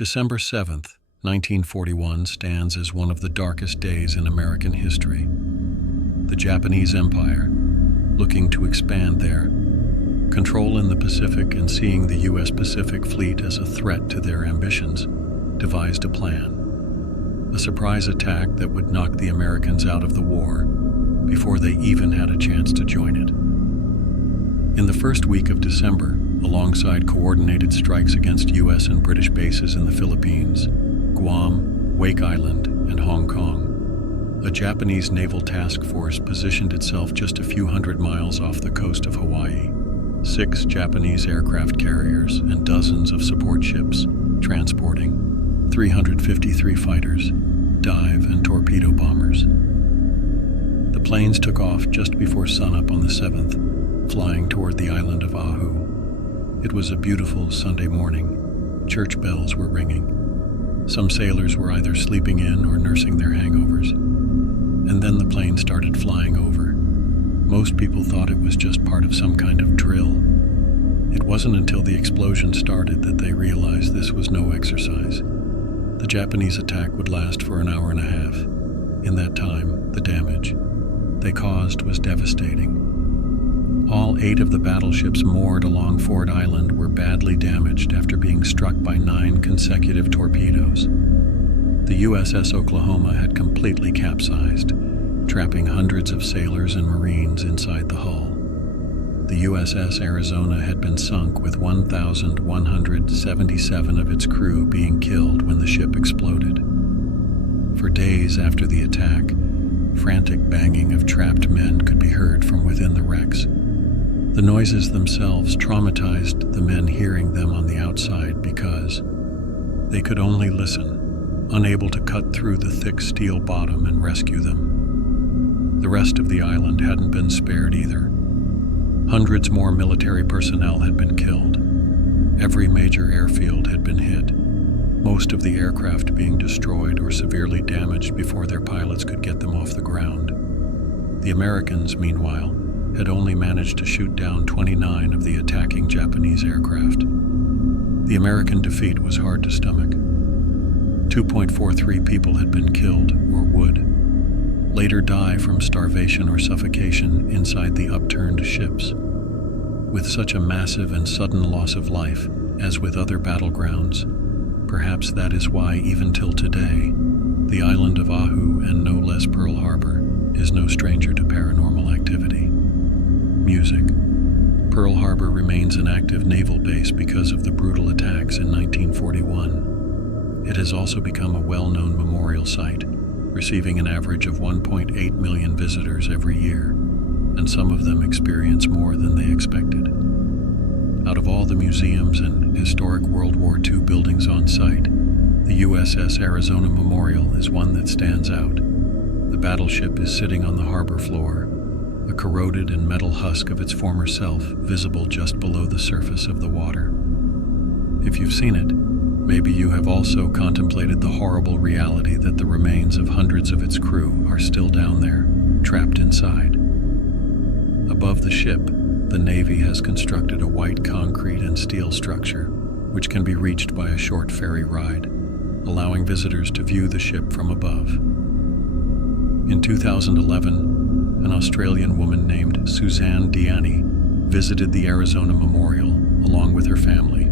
December 7th, 1941 stands as one of the darkest days in American history. The Japanese Empire, looking to expand their control in the Pacific and seeing the U.S. Pacific Fleet as a threat to their ambitions, devised a plan. A surprise attack that would knock the Americans out of the war before they even had a chance to join it. In the first week of December, alongside coordinated strikes against U.S. and British bases in the Philippines, Guam, Wake Island, and Hong Kong, a Japanese naval task force positioned itself just a few hundred miles off the coast of Hawaii. 6 Japanese aircraft carriers and dozens of support ships, transporting 353 fighters, dive and torpedo bombers. The planes took off just before sunup on the 7th, flying toward the island of Oahu. It was a beautiful Sunday morning. Church bells were ringing. Some sailors were either sleeping in or nursing their hangovers. And then the plane started flying over. Most people thought it was just part of some kind of drill. It wasn't until the explosion started that they realized this was no exercise. The Japanese attack would last for an hour and a half. In that time, the damage they caused was devastating. All 8 of the battleships moored along Ford Island were badly damaged after being struck by 9 consecutive torpedoes. The USS Oklahoma had completely capsized, trapping hundreds of sailors and Marines inside the hull. The USS Arizona had been sunk with 1,177 of its crew being killed when the ship exploded. For days after the attack, frantic banging of trapped men could be heard from within the wrecks. The noises themselves traumatized the men hearing them on the outside because they could only listen, unable to cut through the thick steel bottom and rescue them. The rest of the island hadn't been spared either. Hundreds more military personnel had been killed. Every major airfield had been hit, most of the aircraft being destroyed or severely damaged before their pilots could get them off the ground. The Americans, meanwhile, had only managed to shoot down 29 of the attacking Japanese aircraft. The American defeat was hard to stomach. 2.43 people had been killed or would later die from starvation or suffocation inside the upturned ships. With such a massive and sudden loss of life, as with other battlegrounds, perhaps that is why even till today, the island of Oahu, and no less Pearl Harbor, is no stranger to paranormal activity. Music. Pearl Harbor remains an active naval base because of the brutal attacks in 1941. It has also become a well-known memorial site, receiving an average of 1.8 million visitors every year, and some of them experience more than they expected. Out of all the museums and historic World War II buildings on site, the USS Arizona Memorial is one that stands out. The battleship is sitting on the harbor floor, a corroded and metal husk of its former self visible just below the surface of the water. If you've seen it, maybe you have also contemplated the horrible reality that the remains of hundreds of its crew are still down there, trapped inside. Above the ship, the Navy has constructed a white concrete and steel structure, which can be reached by a short ferry ride, allowing visitors to view the ship from above. In 2011, an Australian woman named Suzanne Diani visited the Arizona Memorial along with her family.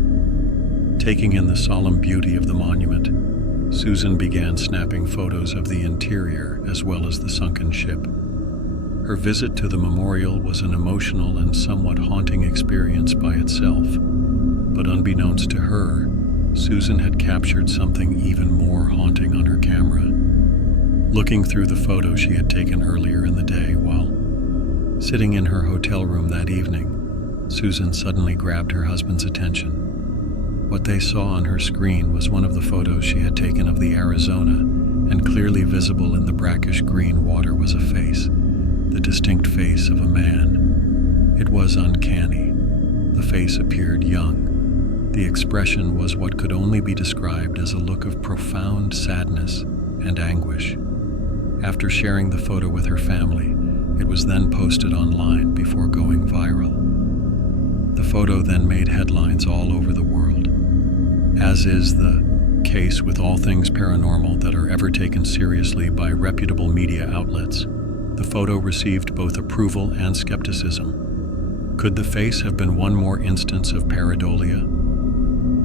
Taking in the solemn beauty of the monument, Susan began snapping photos of the interior as well as the sunken ship. Her visit to the memorial was an emotional and somewhat haunting experience by itself, but unbeknownst to her, Susan had captured something even more haunting on her camera. Looking through the photo she had taken earlier in the day while sitting in her hotel room that evening, Susan suddenly grabbed her husband's attention. What they saw on her screen was one of the photos she had taken of the Arizona, and clearly visible in the brackish green water was a face, the distinct face of a man. It was uncanny. The face appeared young. The expression was what could only be described as a look of profound sadness and anguish. After sharing the photo with her family, it was then posted online before going viral. The photo then made headlines all over the world, as is the case with all things paranormal that are ever taken seriously by reputable media outlets, the photo received both approval and skepticism. Could the face have been one more instance of pareidolia?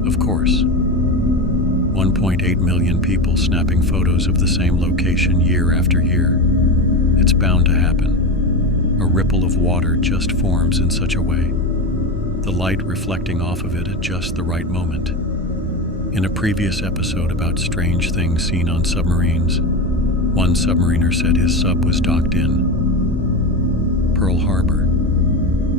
Of course. 1.8 million people snapping photos of the same location year after year. It's bound to happen. A ripple of water just forms in such a way, the light reflecting off of it at just the right moment. In a previous episode about strange things seen on submarines, one submariner said his sub was docked in Pearl Harbor.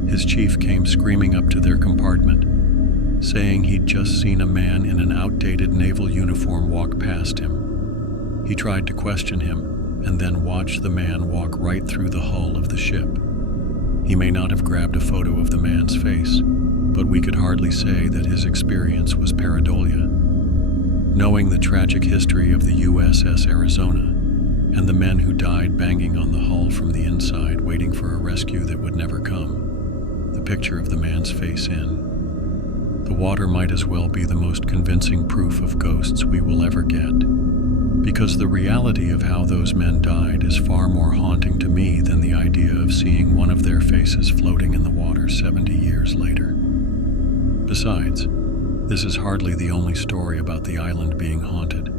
His chief came screaming up to their compartment, saying he'd just seen a man in an outdated naval uniform walk past him. He tried to question him, and then watched the man walk right through the hull of the ship. He may not have grabbed a photo of the man's face, but we could hardly say that his experience was pareidolia. Knowing the tragic history of the USS Arizona, and the men who died banging on the hull from the inside waiting for a rescue that would never come, the picture of the man's face in the water might as well be the most convincing proof of ghosts we will ever get, because the reality of how those men died is far more haunting to me than the idea of seeing one of their faces floating in the water 70 years later. Besides, this is hardly the only story about the island being haunted.